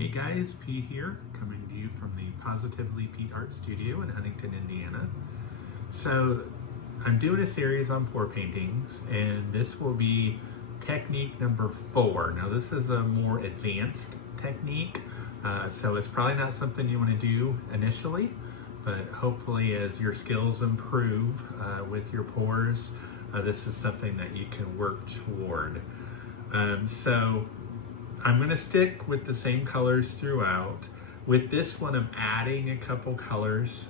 Hey guys, Pete here, coming to you from the Positively Pete Art Studio in Huntington, Indiana. So I'm doing a series on pour paintings, and this will be technique number 4. Now this is a more advanced technique, so it's probably not something you want to do initially, but hopefully as your skills improve with your pours, this is something that you can work toward. So I'm going to stick with the same colors throughout. With this one, I'm adding a couple colors.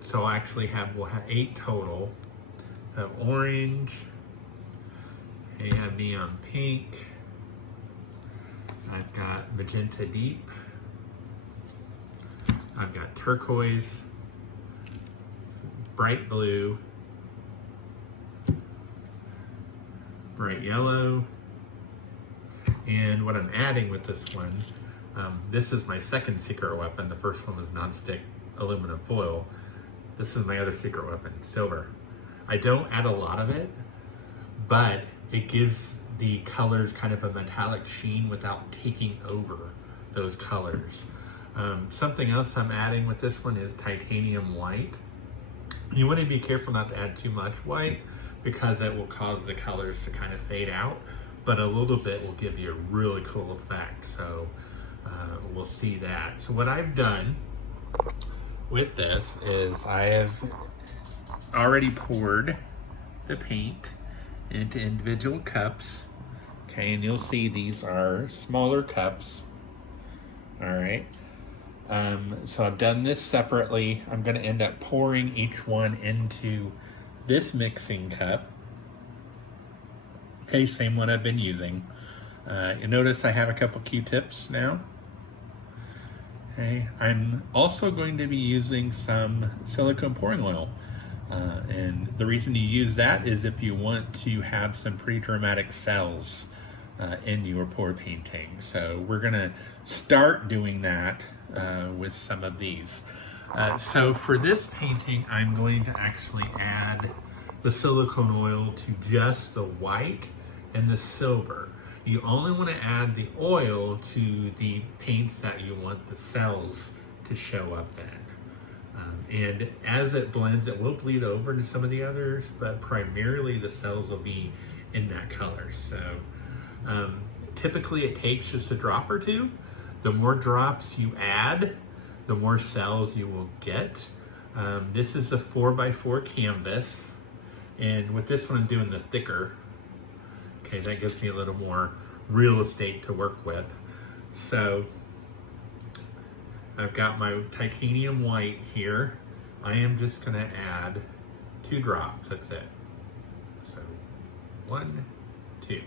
So I actually we'll have 8 total. So orange, I have neon pink, I've got magenta deep, I've got turquoise, bright blue, bright yellow, and what I'm adding with this one, this is my second secret weapon. The first one was nonstick aluminum foil. This is my other secret weapon, silver. I don't add a lot of it, but it gives the colors kind of a metallic sheen without taking over those colors. Something else I'm adding with this one is titanium white. You want to be careful not to add too much white because that will cause the colors to kind of fade out, but a little bit will give you a really cool effect. So we'll see that. So what I've done with this is I have already poured the paint into individual cups. Okay, and you'll see these are smaller cups. All right. So I've done this separately. I'm going to end up pouring each one into this mixing cup. Okay, same one I've been using. You notice I have a couple Q-tips now. Okay, I'm also going to be using some silicone pouring oil. And the reason you use that is if you want to have some pretty dramatic cells in your pour painting. So we're gonna start doing that with some of these. So for this painting, I'm going to actually add the silicone oil to just the white and the silver. You only want to add the oil to the paints that you want the cells to show up in. And as it blends, it will bleed over to some of the others, but primarily the cells will be in that color. So typically it takes just a drop or two. The more drops you add, the more cells you will get. This is a 4x4 canvas. And with this one, I'm doing the thicker. Okay, that gives me a little more real estate to work with. So I've got my titanium white here. I am just gonna add 2 drops, that's it. So 1, 2.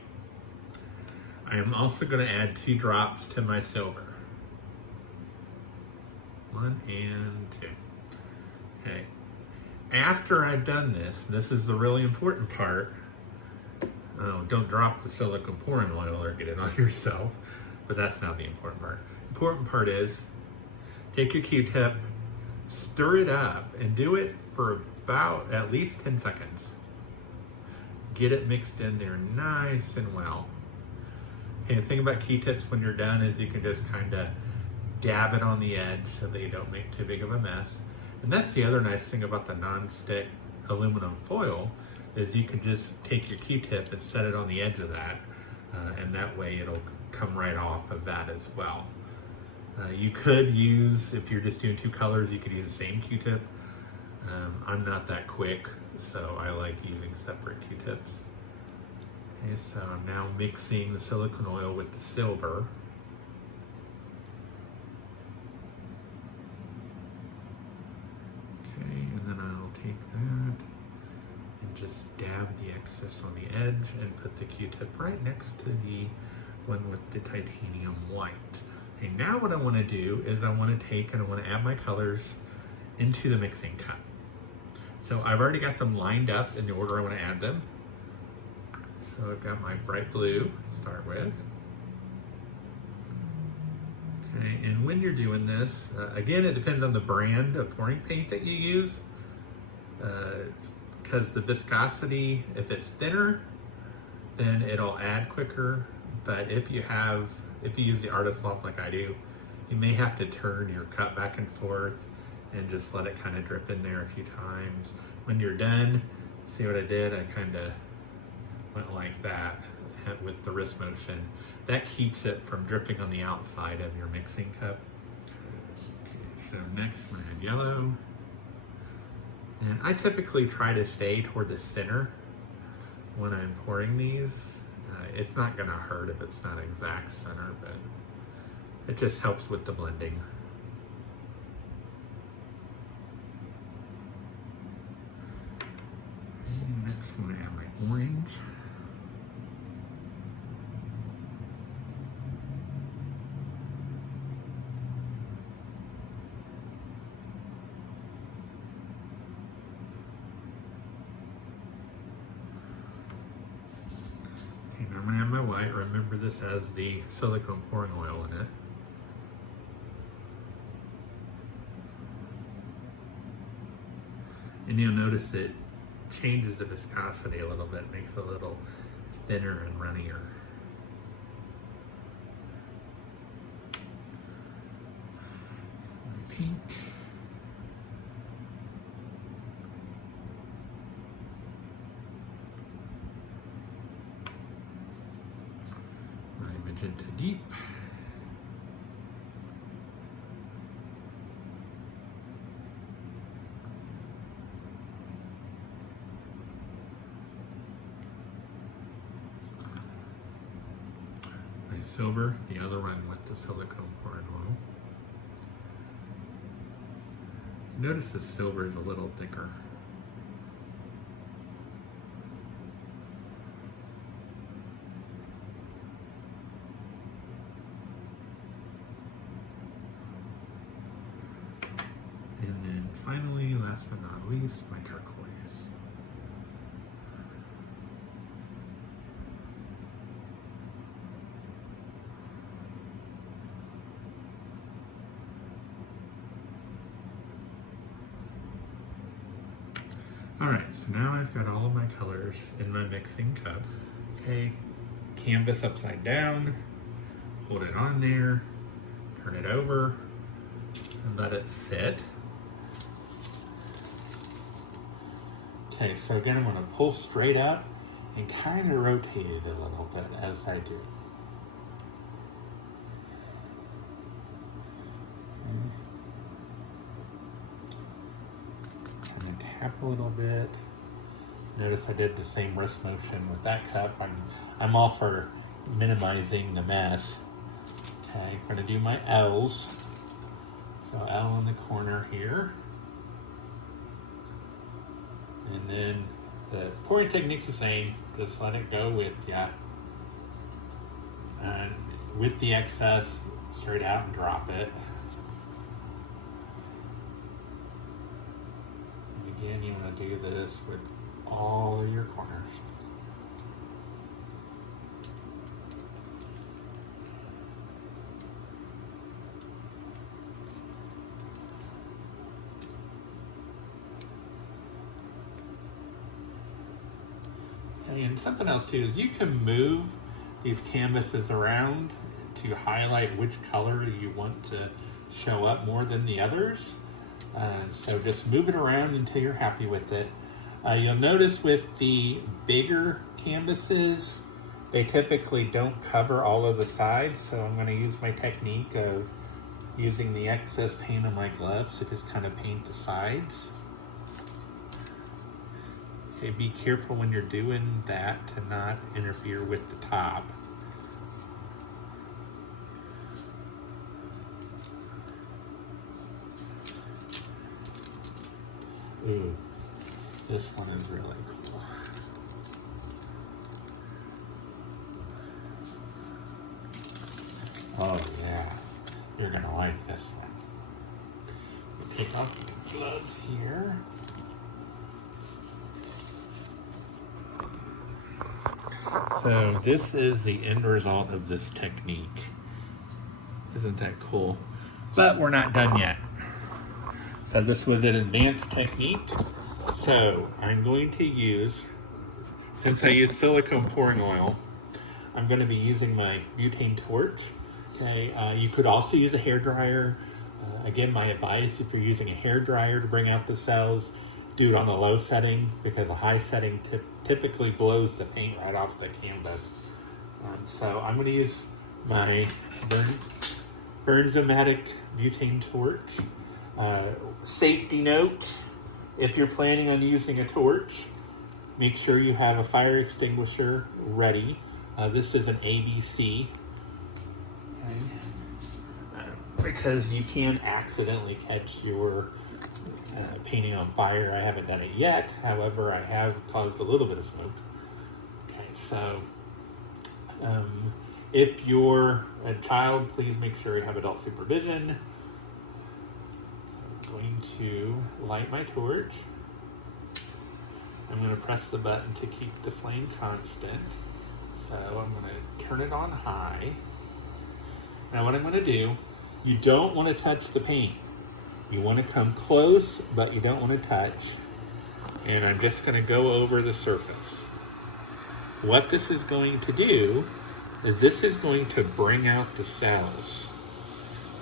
I am also gonna add 2 drops to my silver. 1 and 2. Okay. After I've done this is the really important part. Don't drop the silicone pouring oil or get it on yourself, but that's not the important part. The important part is take your Q-tip, stir it up, and do it for about at least 10 seconds. Get it mixed in there nice and well. Okay, the thing about Q-tips when you're done is you can just kind of dab it on the edge so that you don't make too big of a mess. And that's the other nice thing about the non-stick aluminum foil is you can just take your Q-tip and set it on the edge of that, and that way it'll come right off of that as well. You could use, if you're just doing 2 colors, you could use the same Q-tip. I'm not that quick, so I like using separate Q-tips. Okay, so I'm now mixing the silicone oil with the silver. Okay, and then I'll take that and just dab the excess on the edge and put the Q-tip right next to the one with the titanium white. Okay, now what I want to do is I want to take and I want to add my colors into the mixing cup. So I've already got them lined up in the order I want to add them. So I've got my bright blue to start with. Okay, and when you're doing this, again, it depends on the brand of pouring paint that you use. Because the viscosity, if it's thinner, then it'll add quicker. But if you use the artist loft like I do, you may have to turn your cup back and forth and just let it kind of drip in there a few times. When you're done, see what I did? I kind of went like that with the wrist motion. That keeps it from dripping on the outside of your mixing cup. Okay, so next we're gonna add yellow. And I typically try to stay toward the center when I'm pouring these. It's not gonna hurt if it's not exact center, but it just helps with the blending. And next I'm gonna add my orange. Okay, now I'm gonna add my white. Remember, this has the silicone pouring oil in it. And you'll notice it changes the viscosity a little bit, makes it a little thinner and runnier. My pink. My magenta deep. Silver, the other one with the silicone pouring oil. Notice the silver is a little thicker. And then finally, last but not least, my turquoise. All right, so now I've got all of my colors in my mixing cup. Okay, canvas upside down, hold it on there, turn it over, and let it sit. Okay, so again, I'm gonna pull straight up and kind of rotate it a little bit as I do. Tap a little bit. Notice I did the same wrist motion with that cup. I'm all for minimizing the mess. Okay, I'm gonna do my L's. So L in the corner here. And then the pouring technique's the same. Just let it go with ya. And with the excess, straight out and drop it. Again, you want to do this with all of your corners. And something else too is you can move these canvases around to highlight which color you want to show up more than the others. So just move it around until you're happy with it. You'll notice with the bigger canvases, they typically don't cover all of the sides, so I'm going to use my technique of using the excess paint on my gloves to just kind of paint the sides. Okay, be careful when you're doing that to not interfere with the top. Ooh, this one is really cool. Oh yeah, you're gonna like this one. Take off the gloves here. So this is the end result of this technique. Isn't that cool? But we're not done yet. So this was an advanced technique. So I'm going to use, since I use silicone pouring oil, I'm going to be using my butane torch. Okay, you could also use a hair dryer. Again, my advice, if you're using a hair dryer to bring out the cells, do it on the low setting, because a high setting typically blows the paint right off the canvas. So I'm going to use my Bernzomatic butane torch. Safety note, if you're planning on using a torch, make sure you have a fire extinguisher ready. This is an ABC. Okay. Because you can accidentally catch your painting on fire. I haven't done it yet. However, I have caused a little bit of smoke. Okay, so if you're a child, please make sure you have adult supervision. So I'm going to light my torch. I'm going to press the button to keep the flame constant. So I'm going to turn it on high. Now what I'm going to do, you don't want to touch the paint. You want to come close, but you don't want to touch. And I'm just going to go over the surface. What this is going to do is this is going to bring out the cells.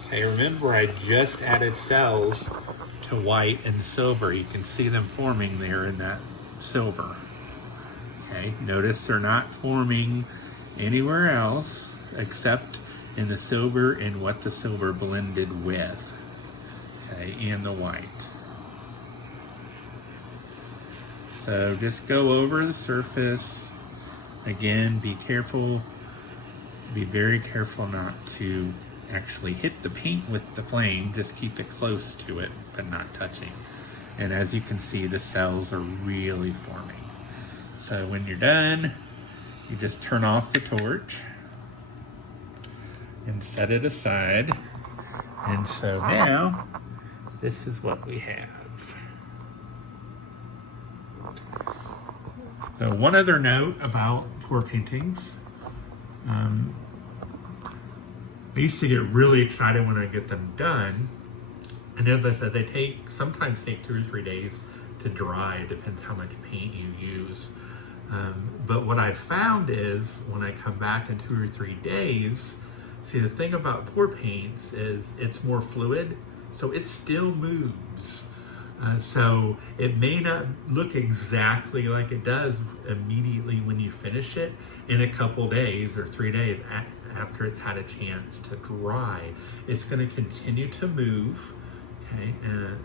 Okay, remember I just added cells to white and silver. You can see them forming there in that silver. Okay, notice they're not forming anywhere else except in the silver and what the silver blended with, okay, and the white. So just go over the surface. Again, be careful, be very careful not to actually hit the paint with the flame. Just keep it close to it, but not touching. And as you can see, the cells are really forming. So when you're done, you just turn off the torch and set it aside. And so now, this is what we have. So one other note about pour paintings. I used to get really excited when I get them done. And as I said, they sometimes take 2 or 3 days to dry. It depends how much paint you use. But what I found is when I come back in 2 or 3 days, see, the thing about pour paints is it's more fluid, so it still moves. So it may not look exactly like it does immediately when you finish it in a couple days or 3 days after it's had a chance to dry. It's going to continue to move. Okay,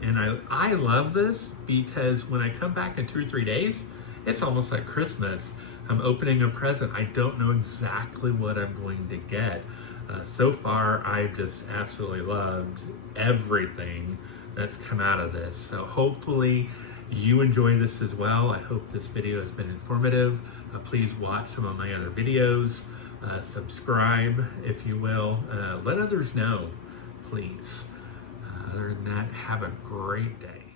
and I love this because when I come back in 2 or 3 days, it's almost like Christmas. I'm opening a present. I don't know exactly what I'm going to get. So far, I've just absolutely loved everything that's come out of this. So hopefully you enjoy this as well. I hope this video has been informative. Please watch some of my other videos. Subscribe, if you will. Let others know, please. Other than that, have a great day.